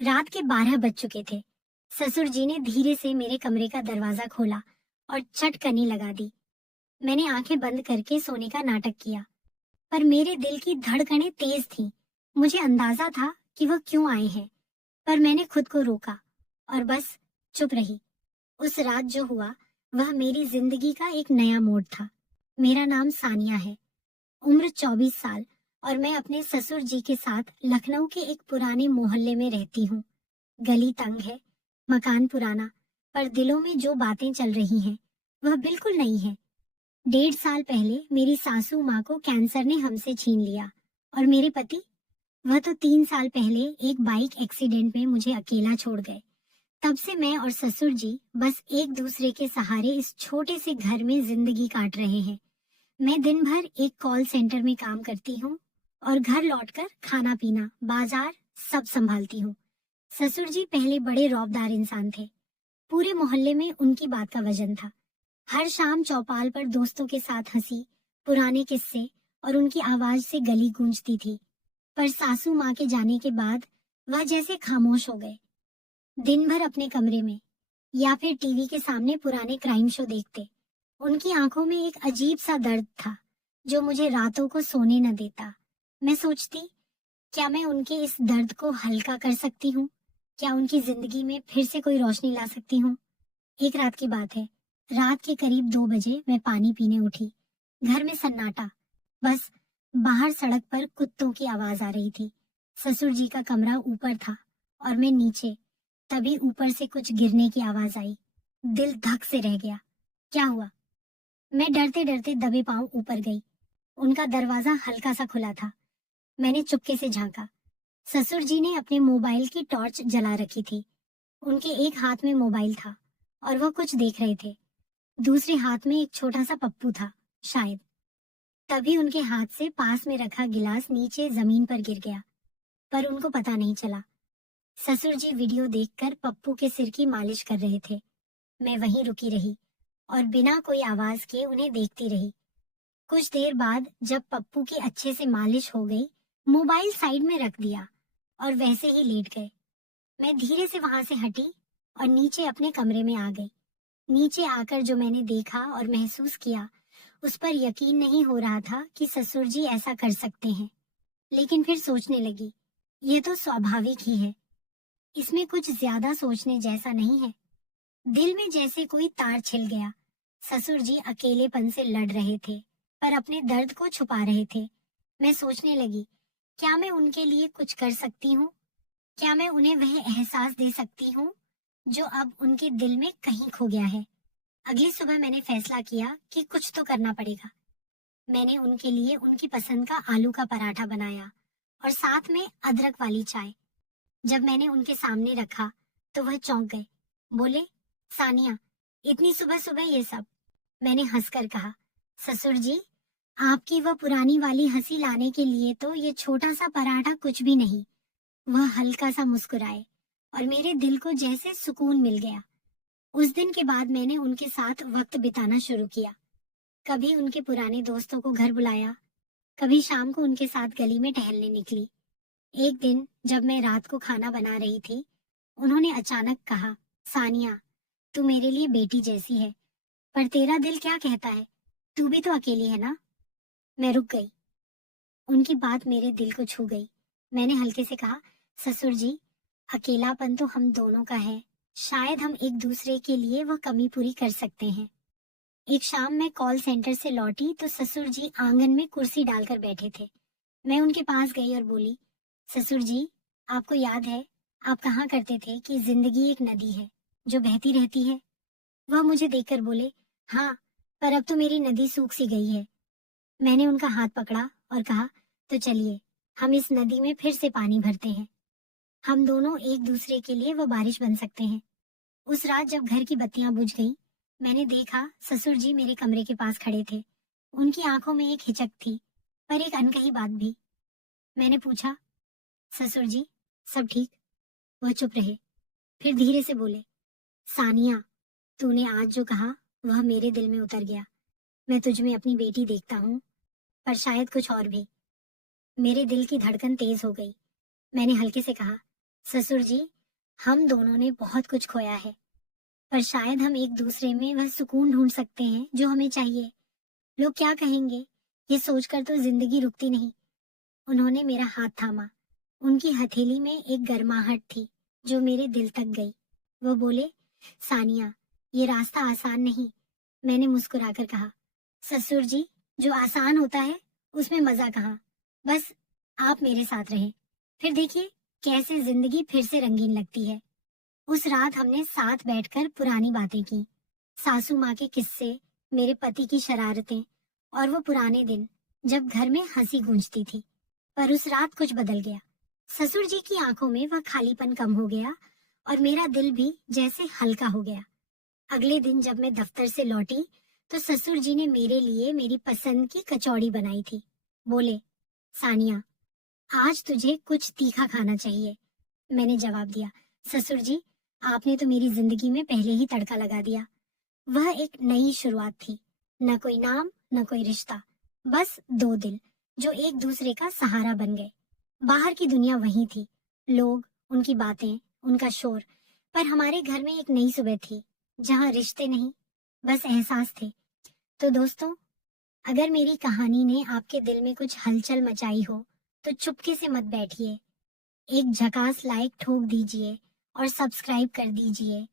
रात के 12 बज चुके थे। ससुर जी ने धीरे से मेरे कमरे का दरवाजा खोला और चटकनी लगा दी। मैंने आंखें बंद करके सोने का नाटक किया, पर मेरे दिल की धड़कनें तेज थीं। मुझे अंदाजा था कि वह क्यों आए हैं, पर मैंने खुद को रोका और बस चुप रही। उस रात जो हुआ वह मेरी जिंदगी का एक नया मोड़ था। मेरा नाम सानिया है, उम्र 24 साल, और मैं अपने ससुर जी के साथ लखनऊ के एक पुराने मोहल्ले में रहती हूँ। गली तंग है, मकान पुराना, पर दिलों में जो बातें चल रही हैं वह बिल्कुल नई है। 1.5 साल पहले मेरी सासू माँ को कैंसर ने हमसे छीन लिया, और मेरे पति, वह तो 3 साल पहले एक बाइक एक्सीडेंट में मुझे अकेला छोड़ गए। तब से मैं और ससुर जी बस एक दूसरे के सहारे इस छोटे से घर में जिंदगी काट रहे हैं। मैं दिन भर एक कॉल सेंटर में काम करती हूँ और घर लौटकर खाना पीना, बाजार सब संभालती हूँ। ससुर जी पहले बड़े रौबदार इंसान थे। पूरे मोहल्ले में उनकी बात का वजन था। हर शाम चौपाल पर दोस्तों के साथ हंसी, पुराने किस्से और उनकी आवाज से गली गूंजती थी। पर सासू माँ के जाने के बाद वह जैसे खामोश हो गए। दिन भर अपने कमरे में या फिर टीवी के सामने पुराने क्राइम शो देखते। उनकी आंखों में एक अजीब सा दर्द था जो मुझे रातों को सोने न देता। मैं सोचती, क्या मैं उनके इस दर्द को हल्का कर सकती हूँ? क्या उनकी जिंदगी में फिर से कोई रोशनी ला सकती हूँ? एक रात की बात है। रात के करीब 2 बजे मैं पानी पीने उठी। घर में सन्नाटा, बस बाहर सड़क पर कुत्तों की आवाज आ रही थी। ससुर जी का कमरा ऊपर था और मैं नीचे। तभी ऊपर से कुछ गिरने की आवाज आई। दिल धक से रह गया। क्या हुआ? मैं डरते डरते दबे पांव ऊपर गई। उनका दरवाजा हल्का सा खुला था। मैंने चुपके से झांका। ससुर जी ने अपने मोबाइल की टॉर्च जला रखी थी। उनके एक हाथ में मोबाइल था और वह कुछ देख रहे थे। दूसरे हाथ में एक छोटा सा पप्पू था, शायद। तभी उनके हाथ से पास में रखा गिलास नीचे जमीन पर गिर गया, पर उनको पता नहीं चला। ससुर जी वीडियो देखकर पप्पू के सिर की मालिश कर रहे थे। मैं वहीं रुकी रही और बिना कोई आवाज के उन्हें देखती रही। कुछ देर बाद जब पप्पू की अच्छे से मालिश हो गई, मोबाइल साइड में रख दिया और वैसे ही लेट गए। मैं धीरे से वहां से हटी और नीचे अपने कमरे में आ गई। नीचे आकर जो मैंने देखा और महसूस किया, उस पर यकीन नहीं हो रहा था कि ससुर जी ऐसा कर सकते हैं। लेकिन फिर सोचने लगी, ये तो स्वाभाविक ही है, इसमें कुछ ज्यादा सोचने जैसा नहीं है। दिल में जैसे कोई तार छिल गया। ससुर जी अकेलेपन से लड़ रहे थे, पर अपने दर्द को छुपा रहे थे। मैं सोचने लगी, क्या मैं उनके लिए कुछ कर सकती हूँ? क्या मैं उन्हें वह एहसास दे सकती हूँ जो अब उनके दिल में कहीं खो गया है? अगली सुबह मैंने फैसला किया कि कुछ तो करना पड़ेगा। मैंने उनके लिए उनकी पसंद का आलू का पराठा बनाया और साथ में अदरक वाली चाय। जब मैंने उनके सामने रखा तो वह चौंक गए। बोले, सानिया, इतनी सुबह सुबह ये सब? मैंने हंसकर कहा, ससुर जी, आपकी वह पुरानी वाली हंसी लाने के लिए तो ये छोटा सा पराठा कुछ भी नहीं। वह हल्का सा मुस्कुराए और मेरे दिल को जैसे सुकून मिल गया। उस दिन के बाद मैंने उनके साथ वक्त बिताना शुरू किया। कभी उनके पुराने दोस्तों को घर बुलाया, कभी शाम को उनके साथ गली में टहलने निकली। एक दिन जब मैं रात को खाना बना रही थी, उन्होंने अचानक कहा, सानिया, तू मेरे लिए बेटी जैसी है, पर तेरा दिल क्या कहता है? तू भी तो अकेली है ना? मैं रुक गई। उनकी बात मेरे दिल को छू गई। मैंने हल्के से कहा, ससुर जी, अकेलापन तो हम दोनों का है। शायद हम एक दूसरे के लिए वह कमी पूरी कर सकते हैं। एक शाम मैं कॉल सेंटर से लौटी तो ससुर जी आंगन में कुर्सी डालकर बैठे थे। मैं उनके पास गई और बोली, ससुर जी, आपको याद है आप कहा करते थे कि जिंदगी एक नदी है जो बहती रहती है? वह मुझे देखकर बोले, हाँ, पर अब तो मेरी नदी सूख सी गई है। मैंने उनका हाथ पकड़ा और कहा, तो चलिए हम इस नदी में फिर से पानी भरते हैं। हम दोनों एक दूसरे के लिए वो बारिश बन सकते हैं। उस रात जब घर की बत्तियां बुझ गईं, मैंने देखा ससुर जी मेरे कमरे के पास खड़े थे। उनकी आंखों में एक हिचक थी, पर एक अनकही बात भी। मैंने पूछा, ससुर जी, सब ठीक? वह चुप रहे, फिर धीरे से बोले, सानिया, तूने आज जो कहा वह मेरे दिल में उतर गया। मैं तुझ में अपनी बेटी देखता हूँ, पर शायद कुछ और भी। मेरे दिल की धड़कन तेज हो गई। मैंने हल्के से कहा, ससुर जी, हम दोनों ने बहुत कुछ खोया है, पर शायद हम एक दूसरे में वह सुकून ढूंढ सकते हैं जो हमें चाहिए। लोग क्या कहेंगे, ये सोचकर तो जिंदगी रुकती नहीं। उन्होंने मेरा हाथ थामा। उनकी हथेली में एक गर्माहट थी जो मेरे दिल तक गई। वो बोले, सानिया, ये रास्ता आसान नहीं। मैंने मुस्कुराकर कहा, ससुर जी, जो आसान होता है उसमें मजा कहाँ। बस आप मेरे साथ रहें, फिर देखिए कैसे जिंदगी फिर से रंगीन लगती है। उस रात हमने साथ बैठकर पुरानी बातें की, सासू माँ के किस्से, मेरे पति की शरारतें और वो पुराने दिन जब घर में हंसी गूंजती थी। पर उस रात कुछ बदल गया। ससुर जी की आंखों में वह खालीपन कम हो गया और मेरा दिल भी जैसे हल्का हो गया। अगले दिन जब मैं दफ्तर से लौटी तो ससुर जी ने मेरे लिए मेरी पसंद की कचौड़ी बनाई थी। बोले, सानिया, आज तुझे कुछ तीखा खाना चाहिए। मैंने जवाब दिया, ससुर जी, आपने तो मेरी जिंदगी में पहले ही तड़का लगा दिया। वह एक नई शुरुआत थी, न कोई नाम न कोई रिश्ता, बस दो दिल जो एक दूसरे का सहारा बन गए। बाहर की दुनिया वही थी, लोग, उनकी बातें, उनका शोर, पर हमारे घर में एक नई सुबह थी जहाँ रिश्ते नहीं, बस एहसास थे। तो दोस्तों, अगर मेरी कहानी ने आपके दिल में कुछ हलचल मचाई हो तो चुपके से मत बैठिए, एक झकास लाइक ठोक दीजिए और सब्सक्राइब कर दीजिए।